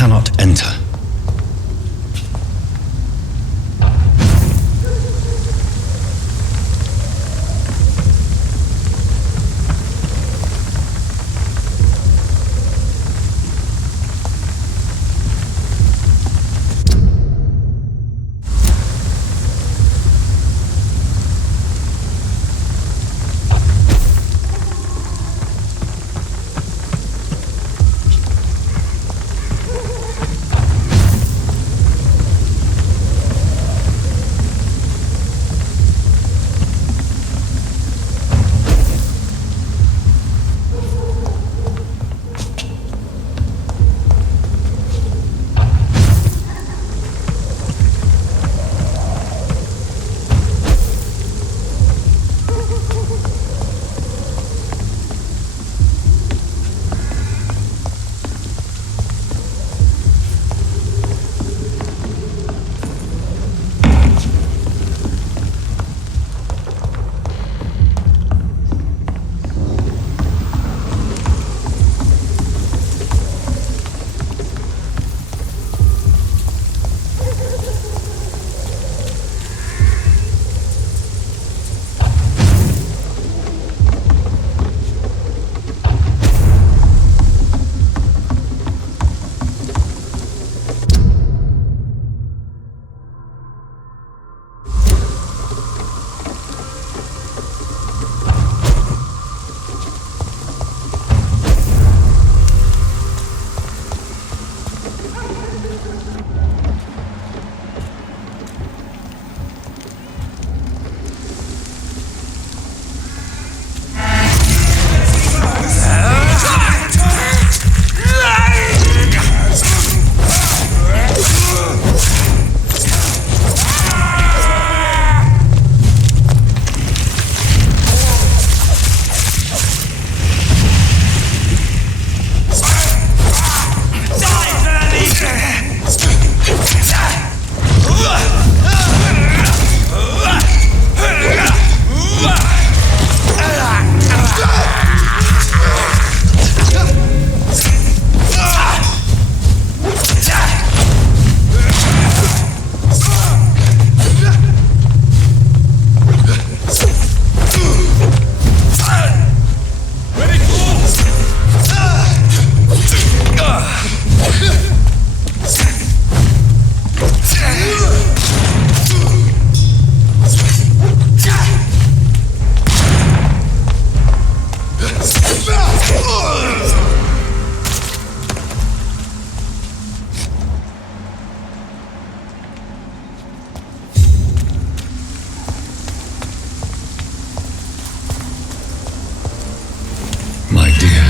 cannot enter.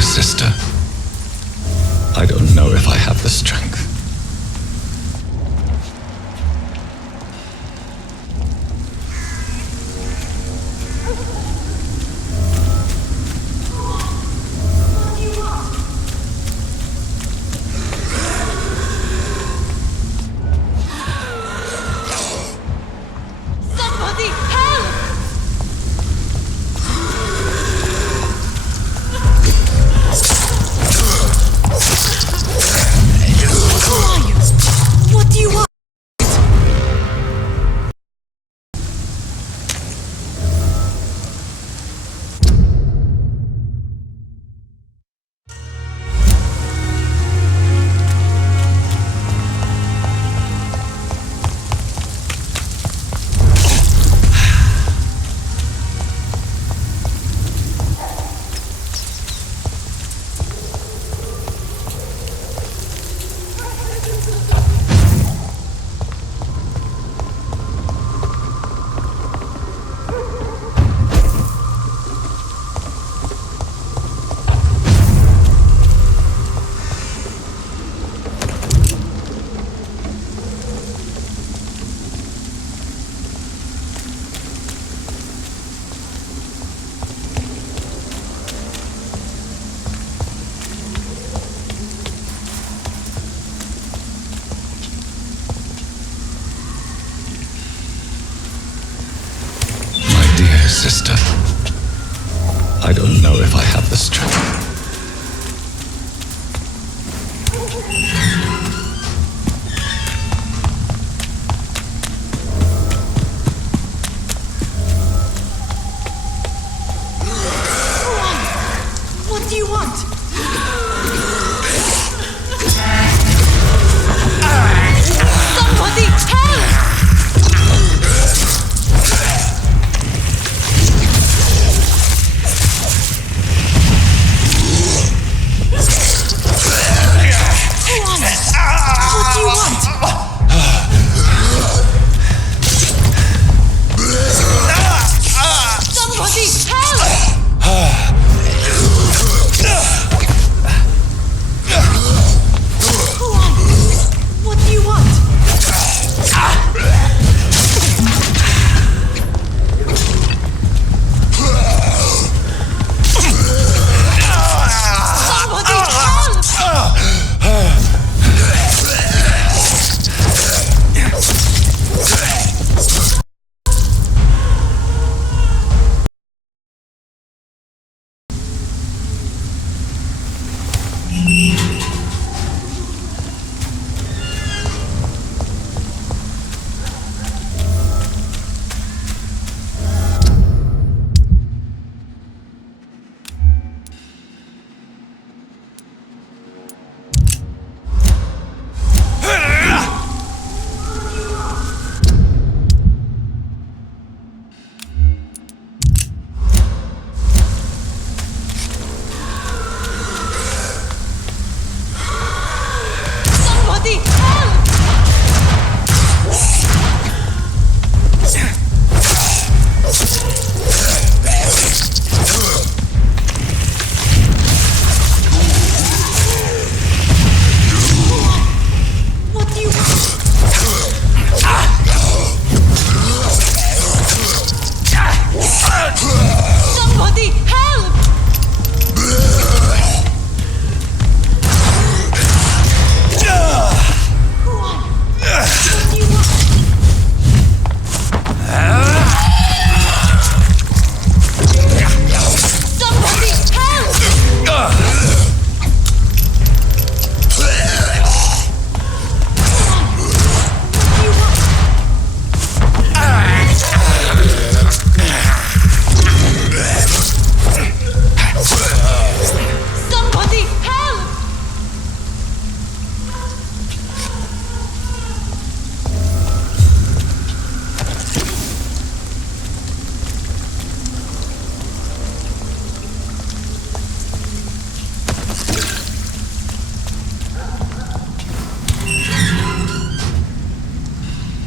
Sister, I don't know if I have the strength. Sister, I don't know if I have the strength. Somebody help! What do you... Somebody help! Somebody help! Somebody help!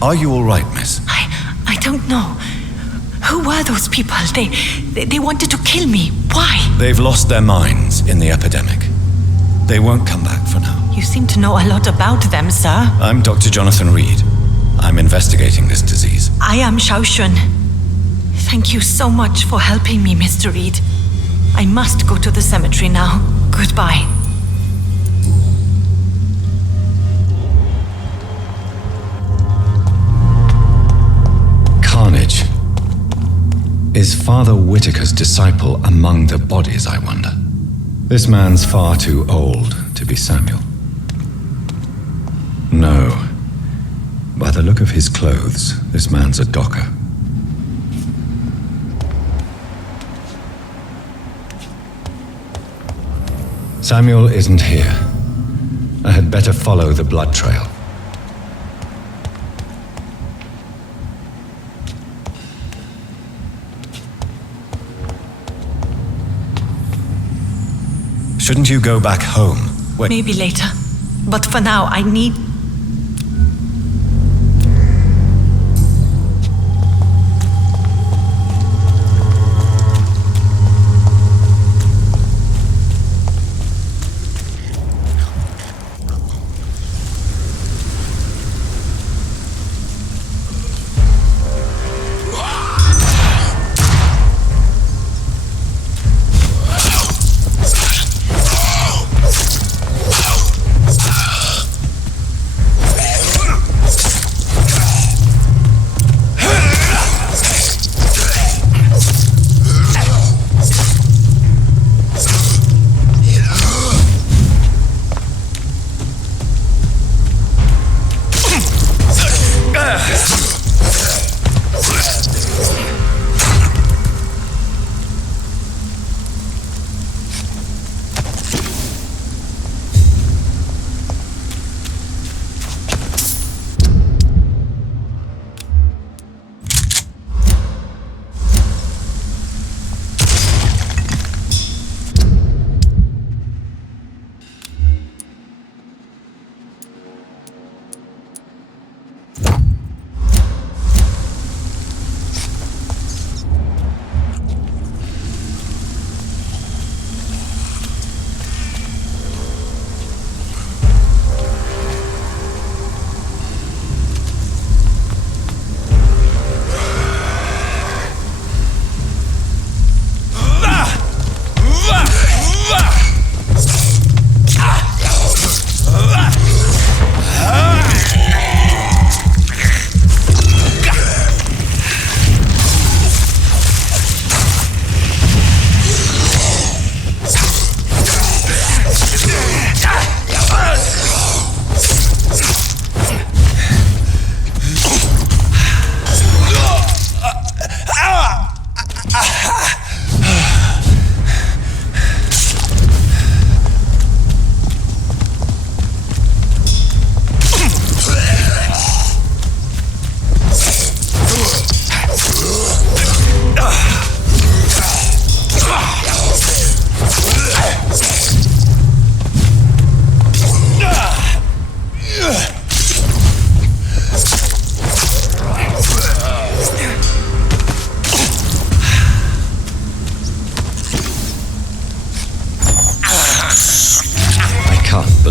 Are you all right, miss? I don't know. Who were those people? They wanted to kill me. Why? They've lost their minds in the epidemic. They won't come back for now. You seem to know a lot about them, sir. I'm Dr. Jonathan Reed. I'm investigating this disease. I am Shaoshun. Thank you so much for helping me, Mr. Reed. I must go to the cemetery now. Goodbye. Carnage. Is Father Whitaker's disciple among the bodies, I wonder? This man's far too old to be Samuel. No. By the look of his clothes, this man's a docker. Samuel isn't here. I had better follow the blood trail. Shouldn't you go back home? Wait. Maybe later. But for now, I need...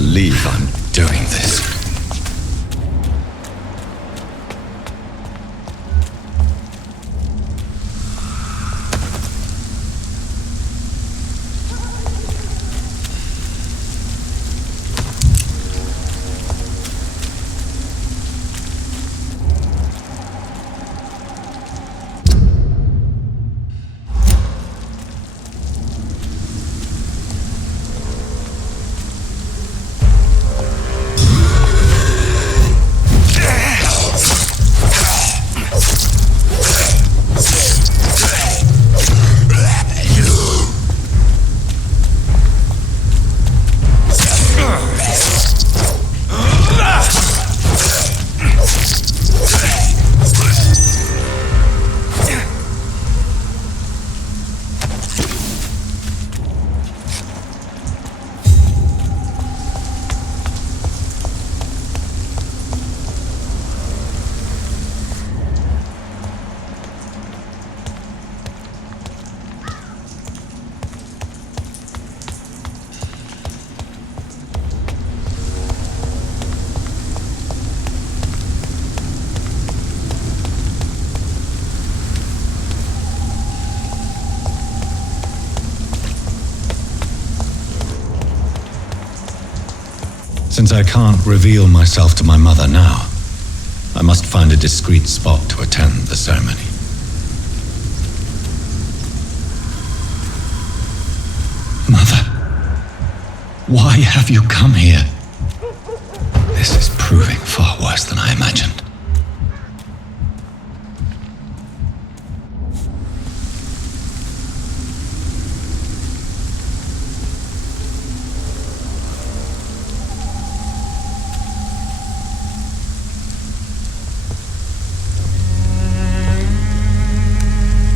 believe I'm doing this. Since I can't reveal myself to my mother now, I must find a discreet spot to attend the ceremony. Mother, why have you come here? This is proving far worse than I imagined.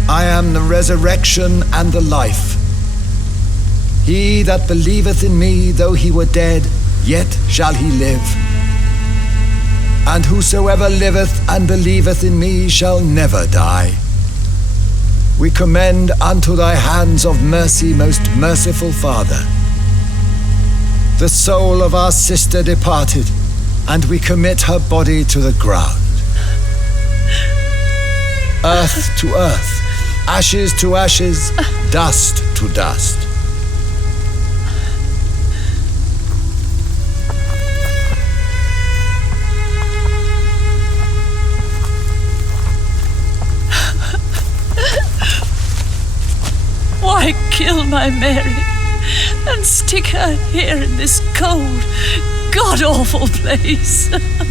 I am the resurrection and the life. He that believeth in me, though he were dead, yet shall he live. And whosoever liveth and believeth in me shall never die. We commend unto thy hands of mercy, most merciful Father, the soul of our sister departed, and we commit her body to the ground. Earth to earth, ashes to ashes, dust to dust. Why kill my Mary and stick her here in this cold, god-awful place?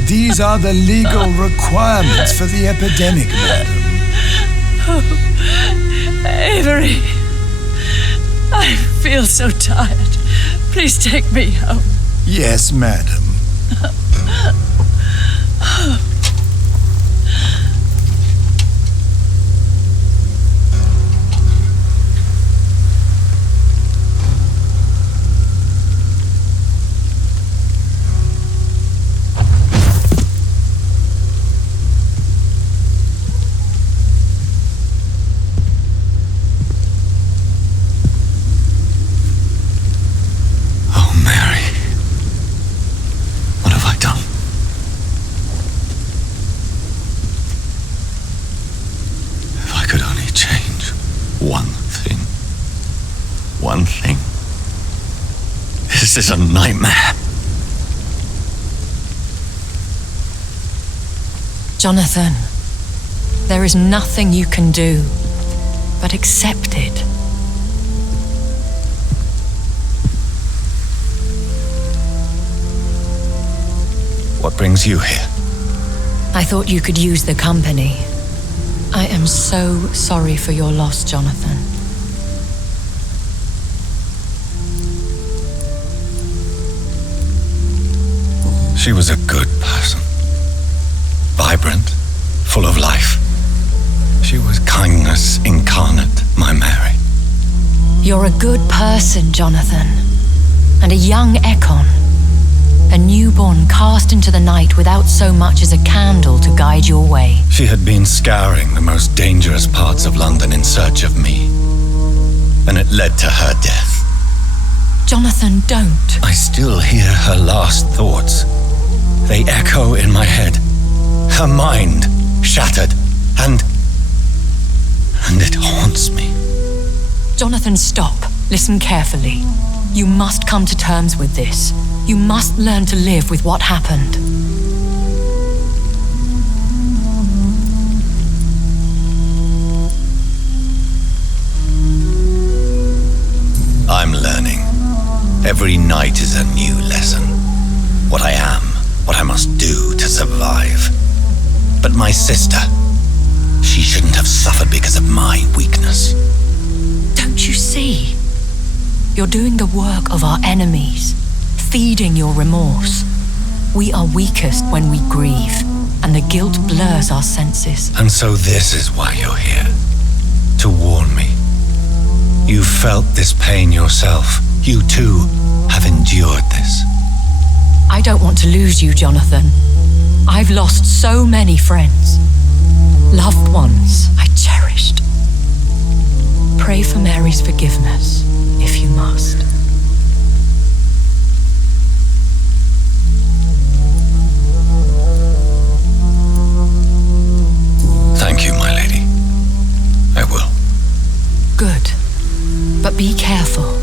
These are the legal requirements for the epidemic, madam. Oh, Avery, I feel so tired. Please take me home. Yes, madam. One thing. This is a nightmare. Jonathan, there is nothing you can do but accept it. What brings you here? I thought you could use the company. I am so sorry for your loss, Jonathan. She was a good person. Vibrant, full of life. She was kindness incarnate, my Mary. You're a good person, Jonathan. And a young Ekon. A newborn cast into the night without so much as a candle to guide your way. She had been scouring the most dangerous parts of London in search of me. And it led to her death. Jonathan, don't. I still hear her last thoughts. They echo in my head. Her mind shattered, and it haunts me. Jonathan, stop. Listen carefully. You must come to terms with this. You must learn to live with what happened. I'm learning. Every night is a new lesson. What I am, what I must do to survive. But my sister, she shouldn't have suffered because of my weakness. Don't you see? You're doing the work of our enemies, feeding your remorse. We are weakest when we grieve, and the guilt blurs our senses. And so this is why you're here. To warn me. You've felt this pain yourself. You too have endured this. I don't want to lose you, Jonathan. I've lost so many friends. Loved ones I cherished. Pray for Mary's forgiveness, if you must. Thank you, my lady. I will. Good. But be careful.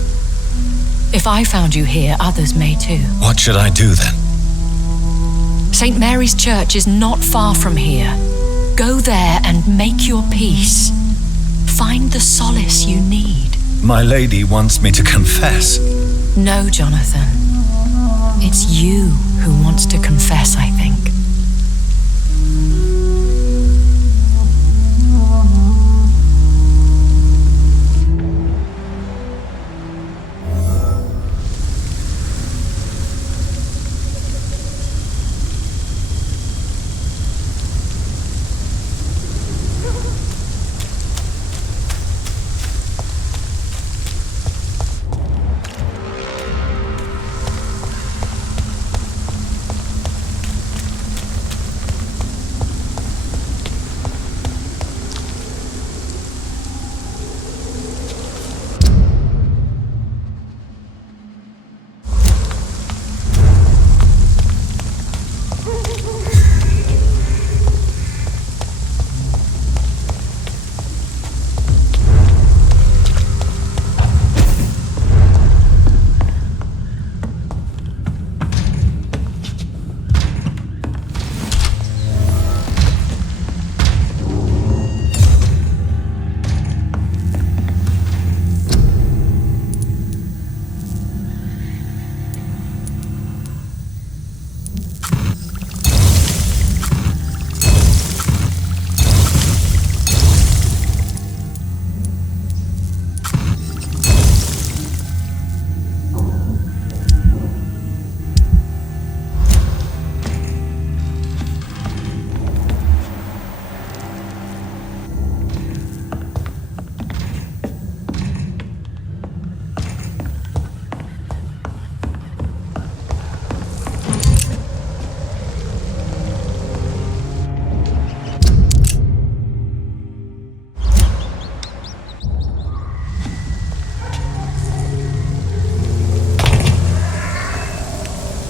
If I found you here, others may too. What should I do then? St. Mary's Church is not far from here. Go there and make your peace. Find the solace you need. My lady wants me to confess. No, Jonathan. It's you who wants to confess, I think.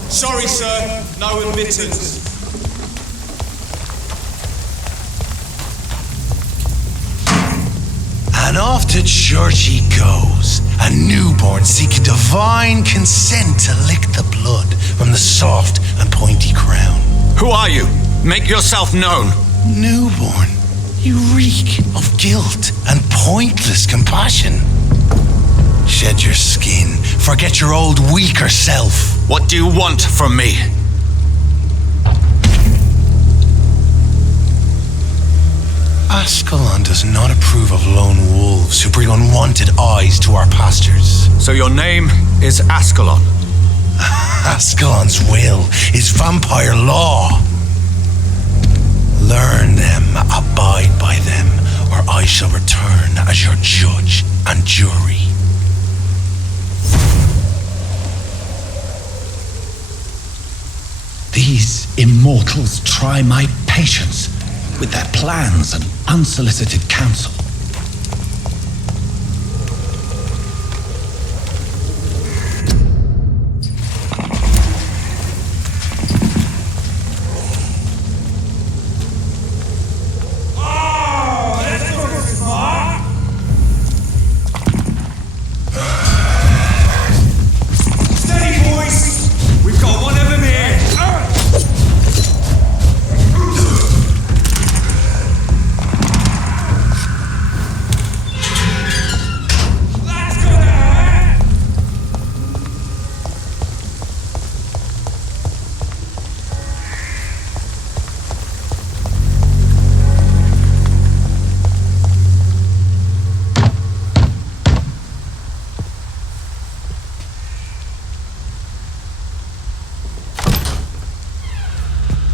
Sorry, sir. No admittance. And off to church he goes, a newborn seeking divine consent to lick the blood from the soft and pointy crown. Who are you? Make yourself known. Newborn, you reek of guilt and pointless compassion. Shed your skin, forget your old weaker self. What do you want from me? Ascalon does not approve of lone wolves who bring unwanted eyes to our pastures. So your name is Ascalon? Ascalon's will is vampire law. Learn them, abide by them, or I shall return as your judge and jury. These immortals try my patience with their plans and unsolicited counsel.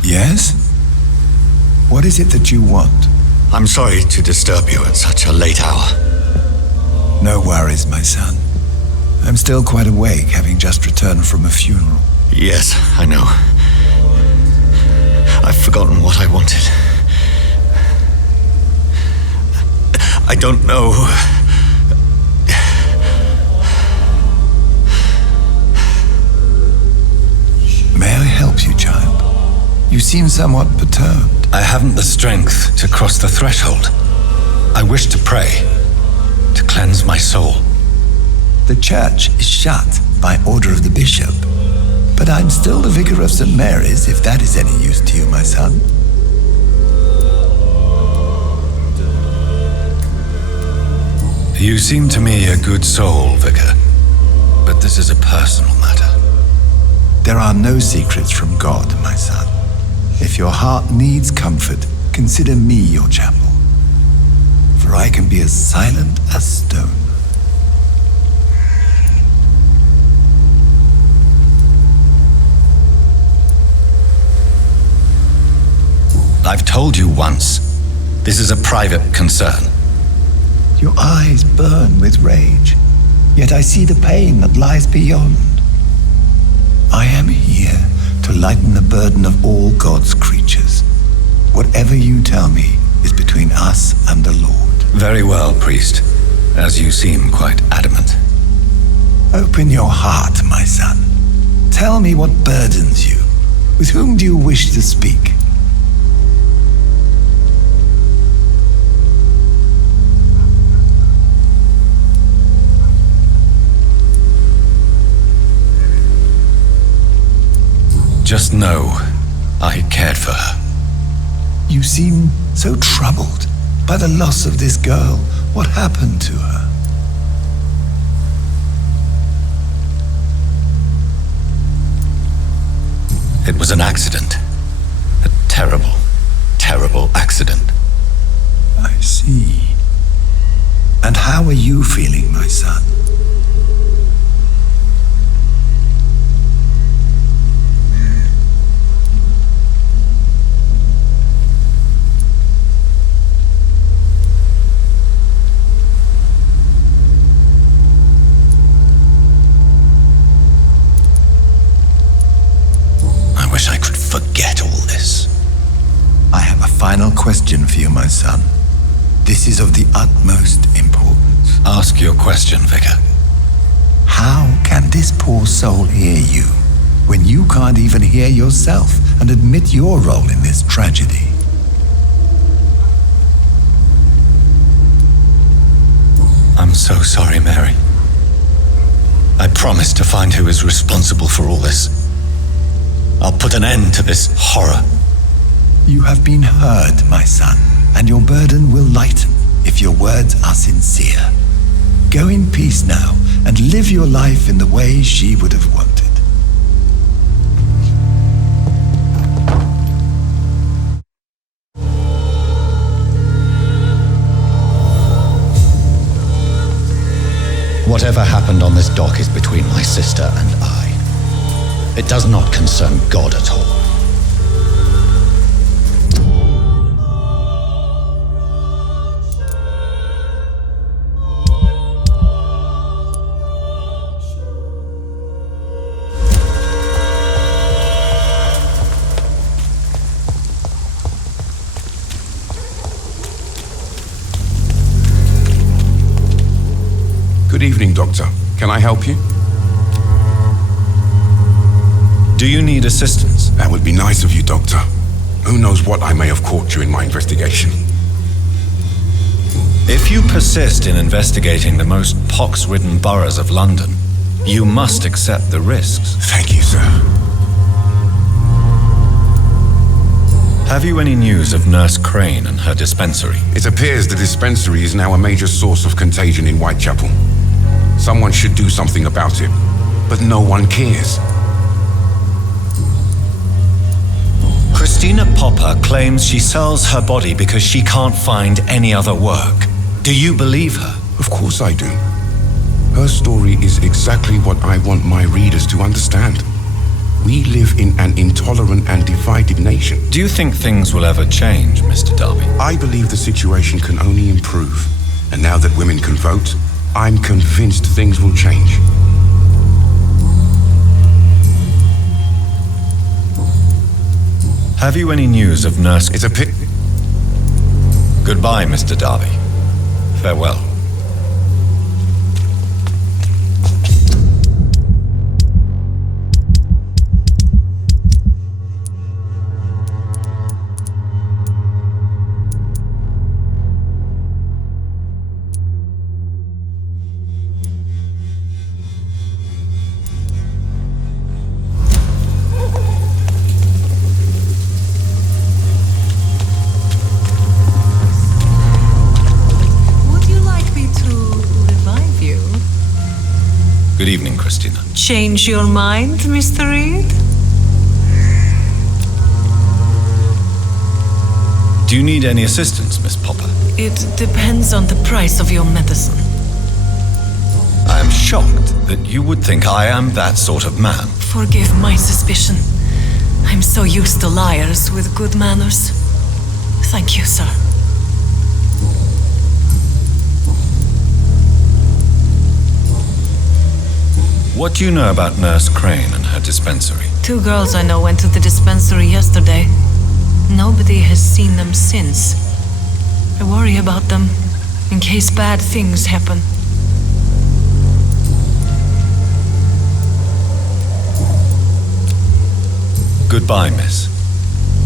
Yes? What is it that you want? I'm sorry to disturb you at such a late hour. No worries, my son. I'm still quite awake, having just returned from a funeral. Yes, I know. I've forgotten what I wanted. I don't know. May I help you, child? You seem somewhat perturbed. I haven't the strength to cross the threshold. I wish to pray, to cleanse my soul. The church is shut by order of the bishop. But I'm still the vicar of St. Mary's, if that is any use to you, my son. You seem to me a good soul, Vicar. But this is a personal matter. There are no secrets from God, my son. If your heart needs comfort, consider me your chapel. For I can be as silent as stone. I've told you once, this is a private concern. Your eyes burn with rage, yet I see the pain that lies beyond. I am here to lighten the burden of all God's creatures. Whatever you tell me is between us and the Lord. Very well, priest, as you seem quite adamant. Open your heart, my son. Tell me what burdens you. With whom do you wish to speak? Just know, I cared for her. You seem so troubled by the loss of this girl. What happened to her? It was an accident. A terrible, terrible accident. I see. And how are you feeling, my son? Final question for you, my son. This is of the utmost importance. Ask your question, Vicar. How can this poor soul hear you when you can't even hear yourself and admit your role in this tragedy? I'm so sorry, Mary. I promise to find who is responsible for all this. I'll put an end to this horror. You have been heard, my son, and your burden will lighten if your words are sincere. Go in peace now and live your life in the way she would have wanted. Whatever happened on this dock is between my sister and I. It does not concern God at all. Good evening, Doctor. Can I help you? Do you need assistance? That would be nice of you, Doctor. Who knows what I may have caught during my investigation. If you persist in investigating the most pox-ridden boroughs of London, you must accept the risks. Thank you, sir. Have you any news of Nurse Crane and her dispensary? It appears the dispensary is now a major source of contagion in Whitechapel. Someone should do something about it, but no one cares. Christina Popper claims she sells her body because she can't find any other work. Do you believe her? Of course I do. Her story is exactly what I want my readers to understand. We live in an intolerant and divided united nation. Do you think things will ever change, Mr. Darby? I believe the situation can only improve. And now that women can vote, I'm convinced things will change. Have you any news of Nurse... It's a pit... Goodbye, Mr. Darby. Farewell. Good evening, Christina. Change your mind, Mr. Reed? Do you need any assistance, Miss Popper? It depends on the price of your medicine. I am shocked that you would think I am that sort of man. Forgive my suspicion. I'm so used to liars with good manners. Thank you, sir. What do you know about Nurse Crane and her dispensary? 2 girls I know went to the dispensary yesterday. Nobody has seen them since. I worry about them, in case bad things happen. Goodbye, miss.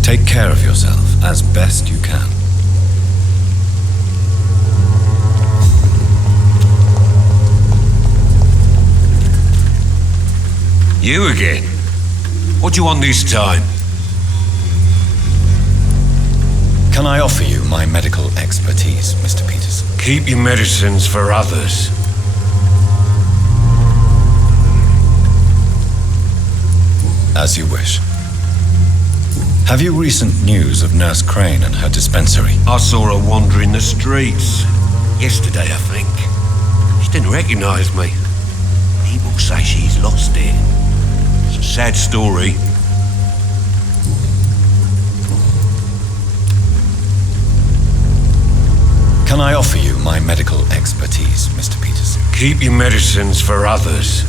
Take care of yourself as best you can. You again? What do you want this time? Can I offer you my medical expertise, Mr. Peterson? Keep your medicines for others. As you wish. Have you recent news of Nurse Crane and her dispensary? I saw her wandering the streets. Yesterday, I think. She didn't recognize me. People say she's lost it. It's a sad story. Can I offer you my medical expertise, Mr. Peterson? Keep your medicines for others.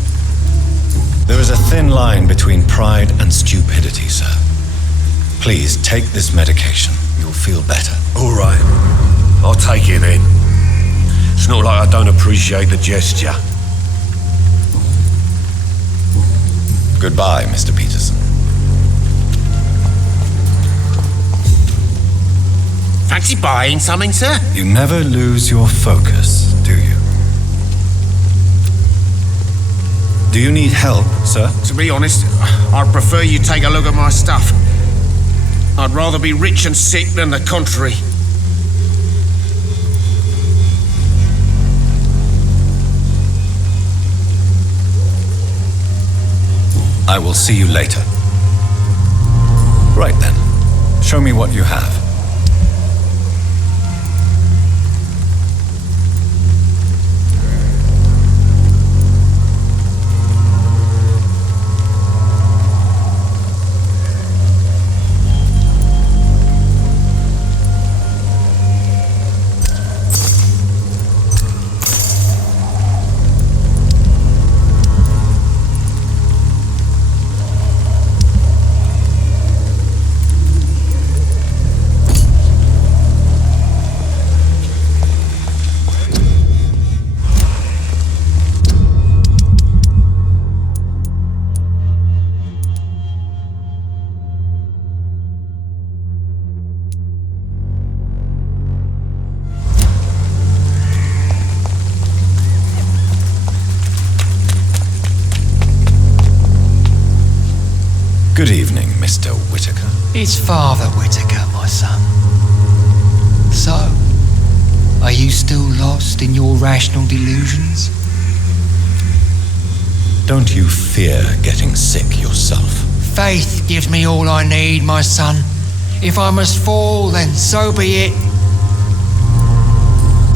There is a thin line between pride and stupidity, sir. Please take this medication. You'll feel better. All right. I'll take it then. It's not like I don't appreciate the gesture. Goodbye, Mr. Peterson. Fancy buying something, sir? You never lose your focus, do you? Do you need help, sir? To be honest, I'd prefer you take a look at my stuff. I'd rather be rich and sick than the contrary. I will see you later. Right then. Show me what you have. Good evening, Mr. Whitaker. It's Father Whitaker, my son. So, are you still lost in your rational delusions? Don't you fear getting sick yourself? Faith gives me all I need, my son. If I must fall, then so be it.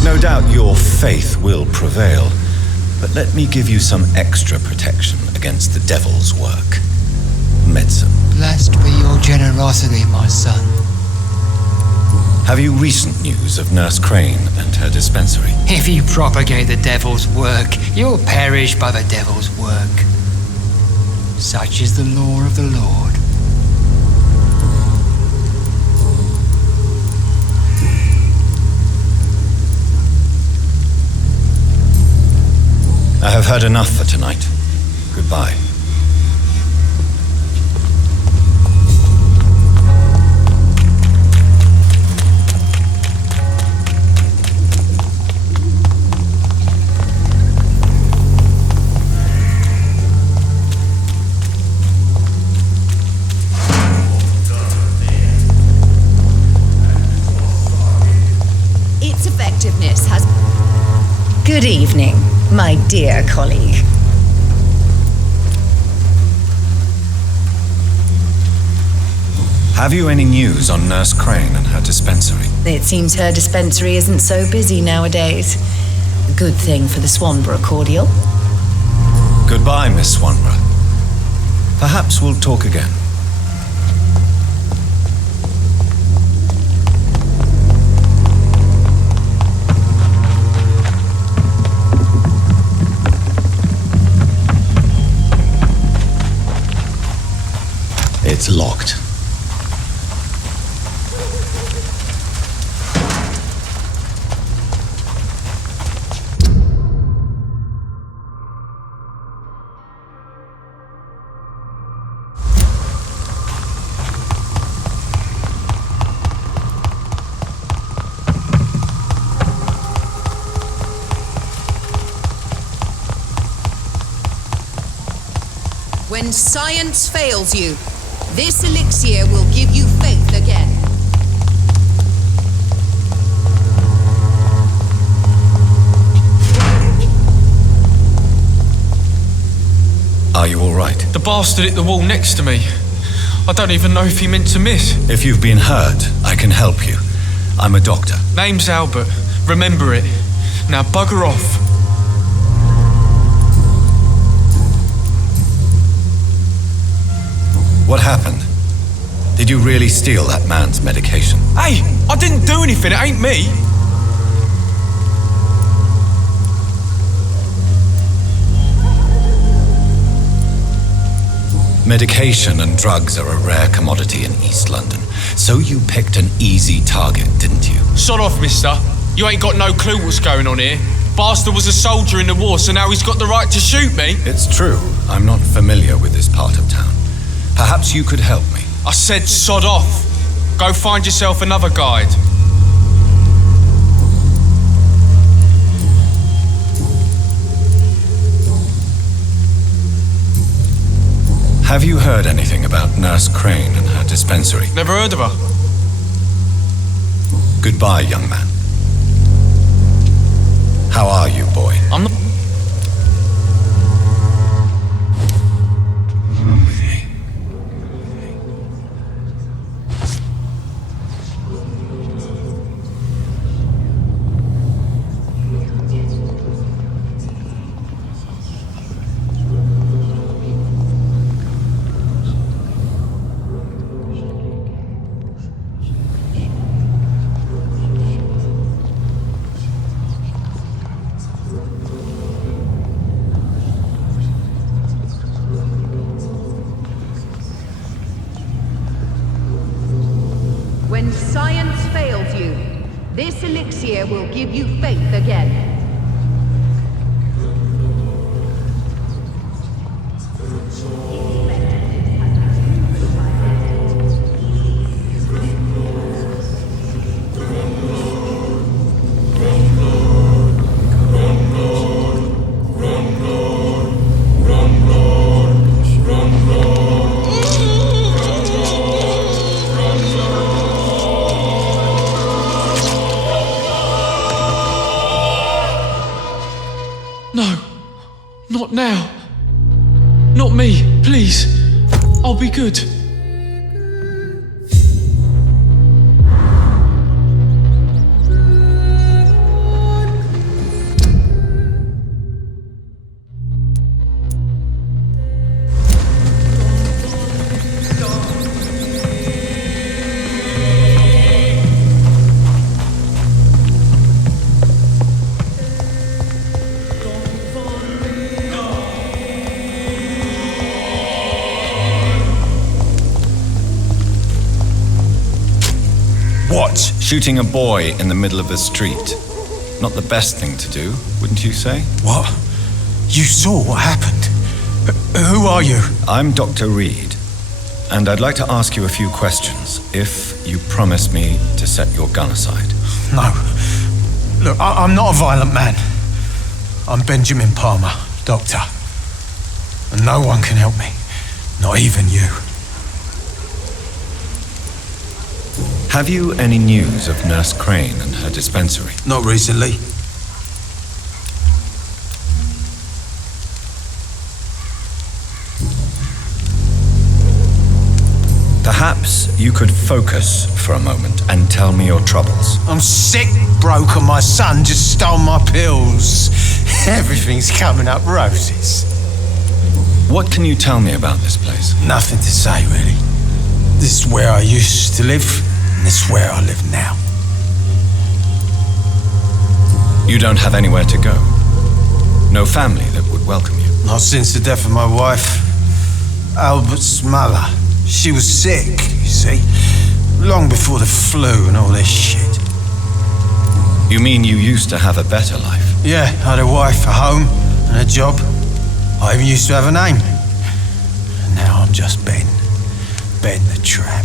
No doubt your faith will prevail, but let me give you some extra protection against the devil's work. Medicine. Blessed be your generosity, my son. Have you recent news of Nurse Crane and her dispensary? If you propagate the devil's work, you'll perish by the devil's work. Such is the law of the Lord. I have heard enough for tonight. Goodbye. Its effectiveness has... Good evening, my dear colleague. Have you any news on Nurse Crane and her dispensary? It seems her dispensary isn't so busy nowadays. Good thing for the Swanborough cordial. Goodbye, Miss Swanborough. Perhaps we'll talk again. It's locked. When science fails you, this elixir will give you faith again. Are you all right? The bastard hit the wall next to me. I don't even know if he meant to miss. If you've been hurt, I can help you. I'm a doctor. Name's Albert. Remember it. Now bugger off. What happened? Did you really steal that man's medication? Hey, I didn't do anything. It ain't me. Medication and drugs are a rare commodity in East London. So you picked an easy target, didn't you? Sod off, mister. You ain't got no clue what's going on here. Bastard was a soldier in the war, so now he's got the right to shoot me. It's true. I'm not familiar with this part of town. Perhaps you could help me. I said sod off. Go find yourself another guide. Have you heard anything about Nurse Crane and her dispensary? Never heard of her. Goodbye, young man. How are you, boy? I'm not... When science fails you, this elixir will give you faith again. No, not now. Not me, please. I'll be good. What? Shooting a boy in the middle of the street. Not the best thing to do, wouldn't you say? What? You saw what happened? Who are you? I'm Dr. Reed, and I'd like to ask you a few questions, if you promise me to set your gun aside. No. Look, I'm not a violent man. I'm Benjamin Palmer, doctor. And no one can help me. Not even you. Have you any news of Nurse Crane and her dispensary? Not recently. Perhaps you could focus for a moment and tell me your troubles. I'm sick, broke, and my son just stole my pills. Everything's coming up roses. What can you tell me about this place? Nothing to say, really. This is where I used to live, and this is where I live now. You don't have anywhere to go? No family that would welcome you? Not since the death of my wife, Albert's mother. She was sick, you see. Long before the flu and all this shit. You mean you used to have a better life? Yeah, I had a wife, a home, and a job. I even used to have a name. And now I'm just Ben. Ben the Trap.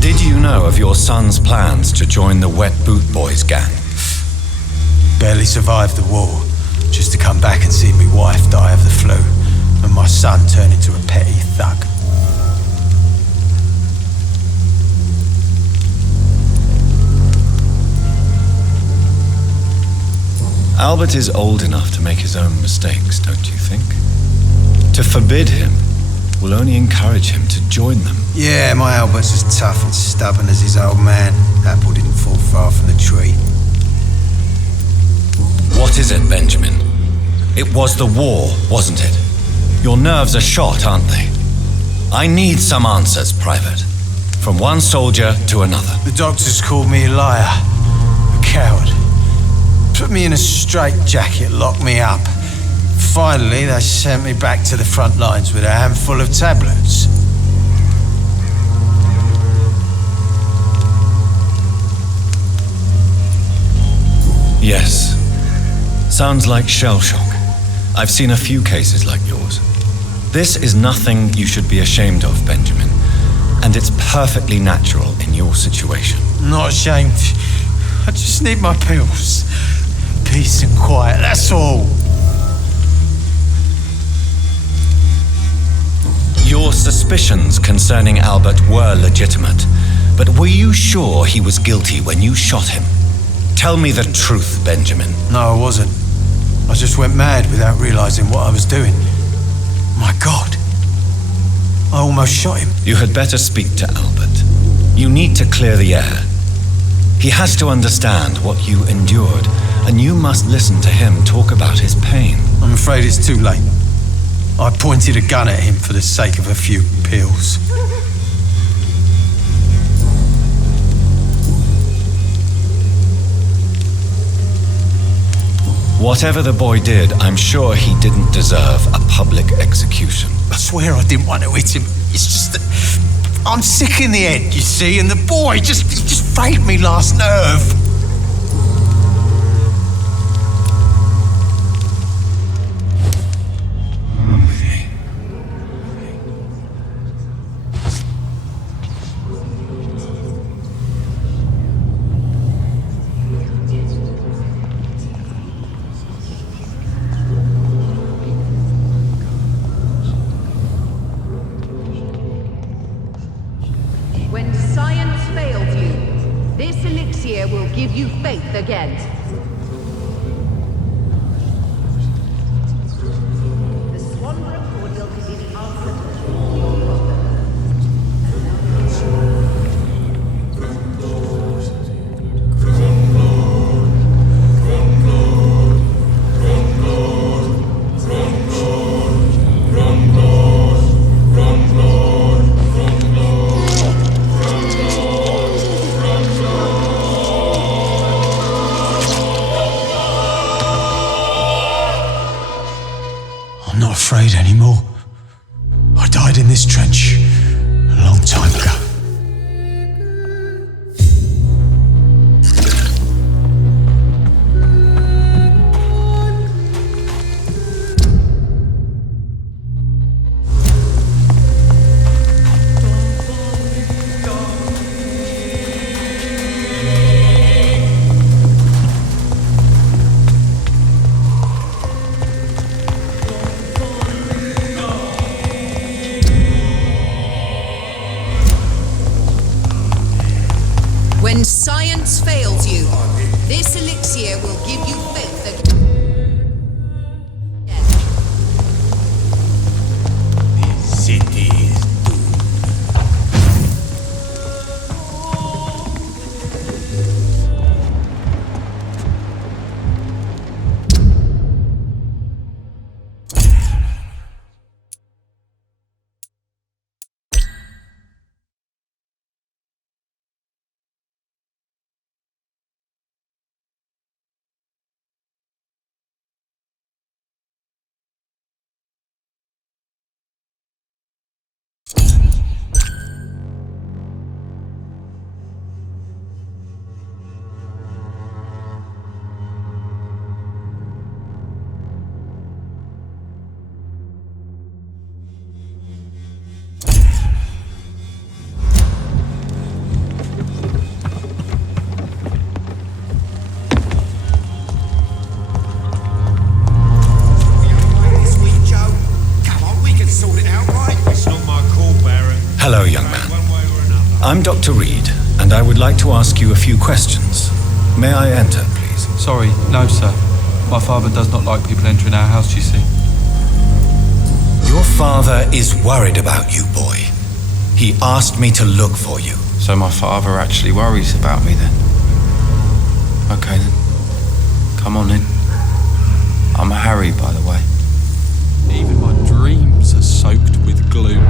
Did you know of your son's plans to join the Wet Boot Boys gang? Barely survived the war, just to come back and see my wife die of the flu, and my son turn into a petty thug. Albert is old enough to make his own mistakes, don't you think? To forbid him will only encourage him to join them. Yeah, my Albert's as tough and stubborn as his old man. Apple didn't fall far from the tree. What is it, Benjamin? It was the war, wasn't it? Your nerves are shot, aren't they? I need some answers, Private. From one soldier to another. The doctors called me a liar, a coward. Put me in a straitjacket, locked me up. Finally, they sent me back to the front lines with a handful of tablets. Yes. Sounds like shell shock. I've seen a few cases like yours. This is nothing you should be ashamed of, Benjamin. And it's perfectly natural in your situation. Not ashamed. I just need my pills. Peace and quiet, that's all. Your suspicions concerning Albert were legitimate, but were you sure he was guilty when you shot him? Tell me the truth, Benjamin. No, I wasn't. I just went mad without realizing what I was doing. My God. I almost shot him. You had better speak to Albert. You need to clear the air. He has to understand what you endured, and you must listen to him talk about his pain. I'm afraid it's too late. I pointed a gun at him for the sake of a few pills. Whatever the boy did, I'm sure he didn't deserve a public execution. I swear I didn't want to hit him. It's just that I'm sick in the head, you see, and the boy just failed me last nerve. When science fails you, this elixir will give you faith again. The Swan Cordial can be the answer to all your problems. not afraid anymore. I died in this trench a long time ago. When science fails you, this elixir will give you faith again. This city is Hello, young man. I'm Dr. Reed, and I would like to ask you a few questions. May I enter, please? Sorry, no, sir. My father does not like people entering our house, you see. Your father is worried about you, boy. He asked me to look for you. So my father actually worries about me then? Okay then. Come on in. I'm Harry, by the way. Even my dreams are soaked with gloom.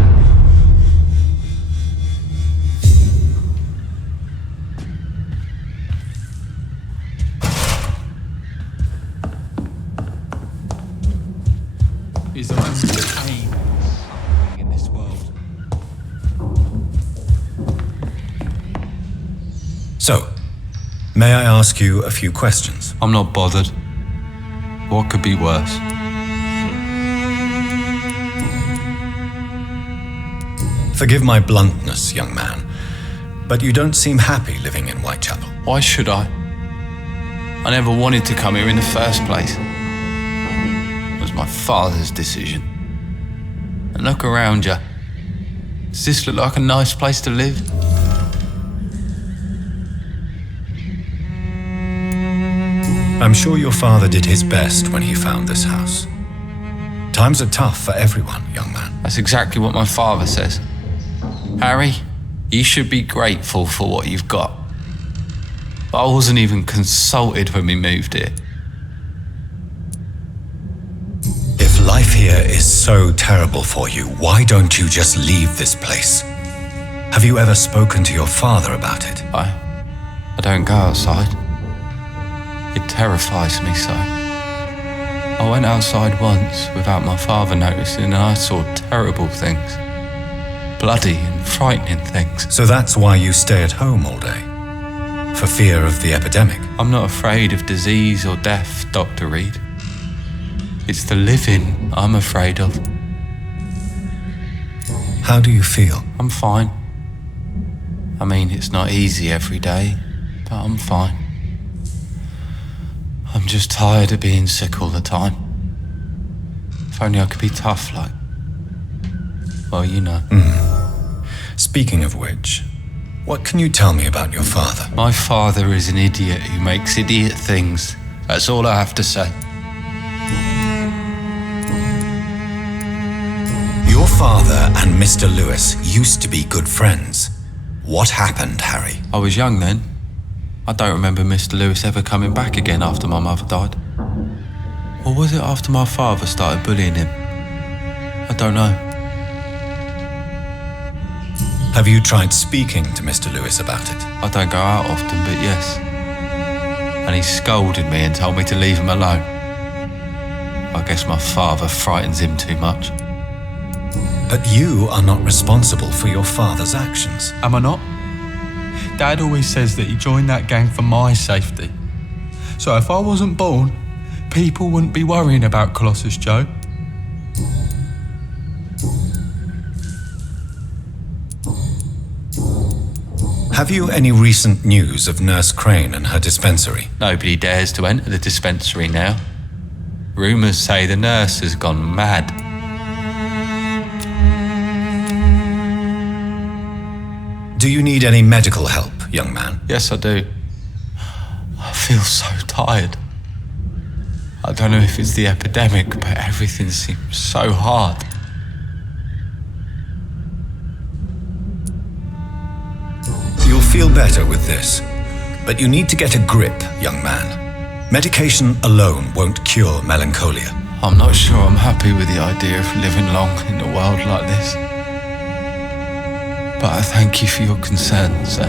Is there only pain in this world? So, may I ask you a few questions? I'm not bothered. What could be worse? Forgive my bluntness, young man, but you don't seem happy living in Whitechapel. Why should I? I never wanted to come here in the first place. It was my father's decision. And look around you. Does this look like a nice place to live? I'm sure your father did his best when he found this house. Times are tough for everyone, young man. That's exactly what my father says. Harry, you should be grateful for what you've got. But I wasn't even consulted when we moved here. If life here is so terrible for you, why don't you just leave this place? Have you ever spoken to your father about it? I don't go outside. It terrifies me so. I went outside once without my father noticing and I saw terrible things. Bloody and frightening things. So that's why you stay at home all day? For fear of the epidemic? I'm not afraid of disease or death, Dr. Reed. It's the living I'm afraid of. How do you feel? I'm fine. I mean, it's not easy every day, but I'm fine. I'm just tired of being sick all the time. If only I could be tough like... Well, you know. Speaking of which, what can you tell me about your father? My father is an idiot who makes idiot things. That's all I have to say. Your father and Mr. Lewis used to be good friends. What happened, Harry? I was young then. I don't remember Mr. Lewis ever coming back again after my mother died. Or was it after my father started bullying him? I don't know. Have you tried speaking to Mr. Lewis about it? I don't go out often, but yes. And he scolded me and told me to leave him alone. I guess my father frightens him too much. But you are not responsible for your father's actions. Am I not? Dad always says that he joined that gang for my safety. So if I wasn't born, people wouldn't be worrying about Colossus Joe. Have you any recent news of Nurse Crane and her dispensary? Nobody dares to enter the dispensary now. Rumours say the nurse has gone mad. Do you need any medical help, young man? Yes, I do. I feel so tired. I don't know if it's the epidemic, but everything seems so hard. You'll feel better with this, but you need to get a grip, young man. Medication alone won't cure melancholia. I'm not sure I'm happy with the idea of living long in a world like this. But I thank you for your concern, sir.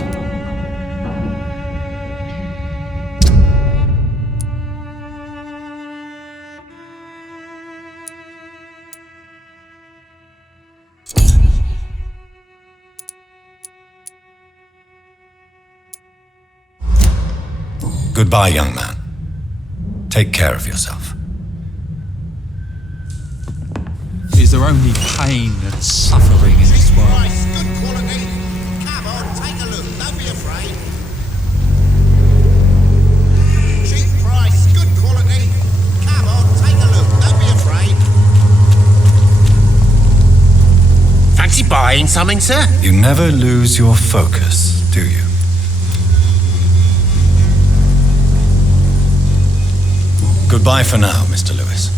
Goodbye, young man. Take care of yourself. Is there only pain and suffering in this world? Good quality. Come on, take a look. Don't be afraid. Cheap price, good quality. Come on, take a look. Don't be afraid. Fancy buying something, sir? You never lose your focus, do you? Goodbye for now, Mr. Lewis.